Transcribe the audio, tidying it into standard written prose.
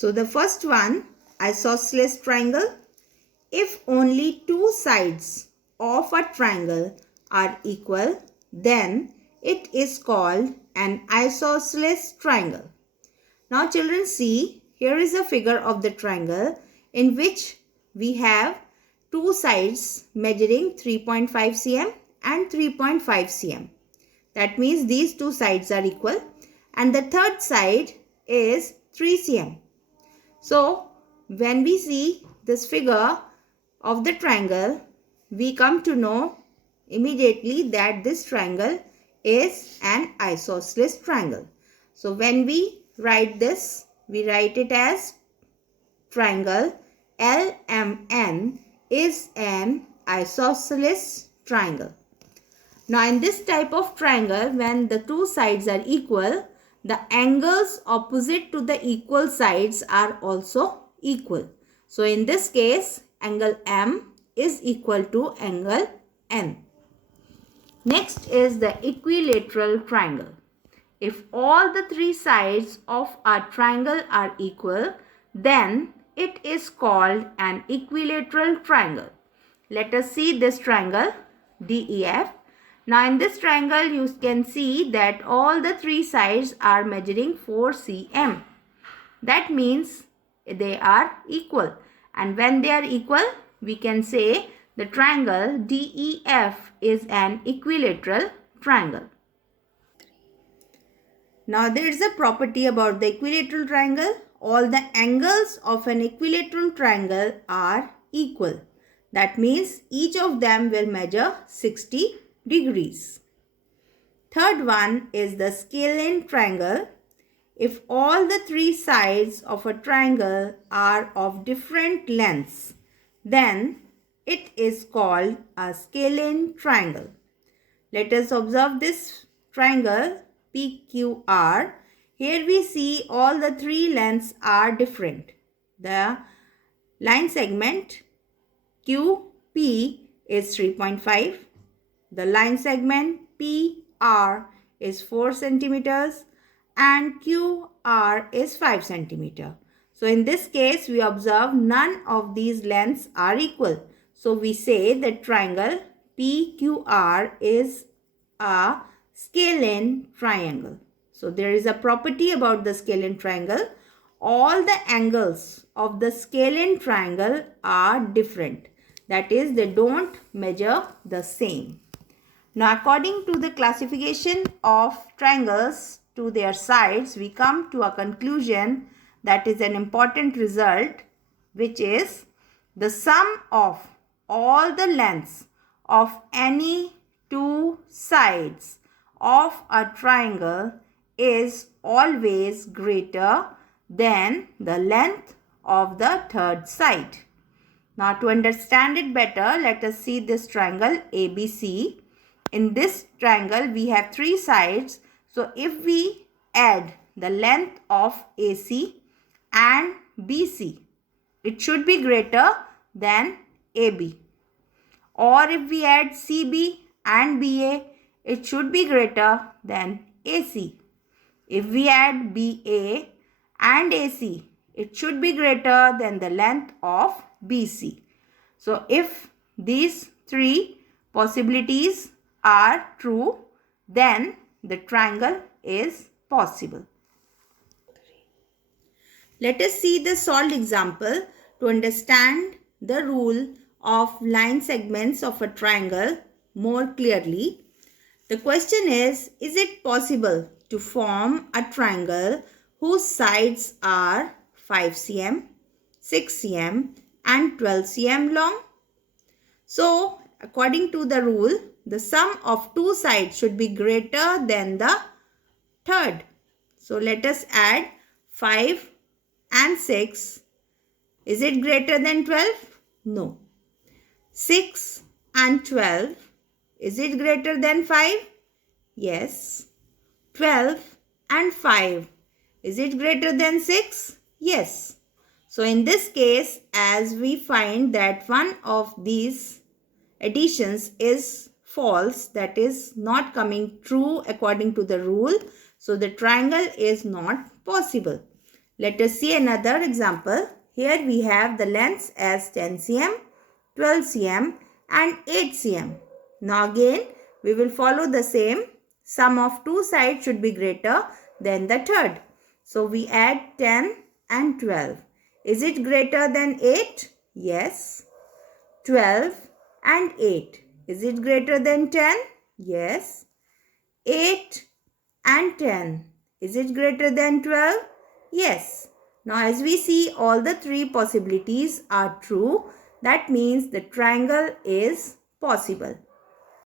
So the first one, isosceles triangle. If only two sides of a triangle are equal, then it is called an isosceles triangle. Now children, see, here is a figure of the triangle in which we have two sides measuring 3.5 cm and 3.5 cm. That means these two sides are equal and the third side is 3 cm. So when we see this figure of the triangle, we come to know immediately that this triangle is an isosceles triangle. So when we write this, we write it as triangle LMN is an isosceles triangle. Now in this type of triangle, when the two sides are equal, the angles opposite to the equal sides are also equal. So in this case, angle M is equal to angle N. Next is the equilateral triangle. If all the three sides of a triangle are equal, then it is called an equilateral triangle. Let us see this triangle DEF. Now in this triangle, you can see that all the three sides are measuring 4 cm. That means they are equal. And when they are equal, we can say the triangle DEF is an equilateral triangle. Now there is a property about the equilateral triangle. All the angles of an equilateral triangle are equal. That means each of them will measure 60 degrees. Third one is the scalene triangle. If all the three sides of a triangle are of different lengths, then it is called a scalene triangle. Let us observe this triangle PQR. Here we see all the three lengths are different. The line segment QP is 3.5. The line segment PR is 4 centimeters and QR is 5 centimeter. So in this case, we observe none of these lengths are equal. So we say that triangle PQR is a scalene triangle. So there is a property about the scalene triangle. All the angles of the scalene triangle are different. That is, they don't measure the same. Now according to the classification of triangles to their sides, we come to a conclusion that is an important result, which is the sum of all the lengths of any two sides of a triangle is always greater than the length of the third side. Now to understand it better, let us see this triangle ABC. In this triangle, we have three sides. So if we add the length of AC and BC, it should be greater than AB. Or if we add CB and BA, it should be greater than AC. If we add BA and AC, it should be greater than the length of BC. So if these three possibilities are true, then the triangle is possible. Let us see the solved example to understand the rule of line segments of a triangle more clearly. The question is it possible to form a triangle whose sides are 5 cm, 6 cm and 12 cm long? So, according to the rule, the sum of two sides should be greater than the third. So, let us add 5 and 6. Is it greater than 12? No. 6 and 12. Is it greater than 5? Yes. 12 and 5. Is it greater than 6? Yes. So in this case, as we find that one of these additions is false, that is not coming true according to the rule, so the triangle is not possible. Let us see another example. Here we have the lengths as 10 cm, 12 cm and 8 cm. Now again we will follow the same. Sum of two sides should be greater than the third. So we add 10 and 12. Is it greater than 8? Yes. 12 and 8. Is it greater than 10? Yes. 8 and 10. Is it greater than 12? Yes. Now as we see, all the three possibilities are true. That means the triangle is possible.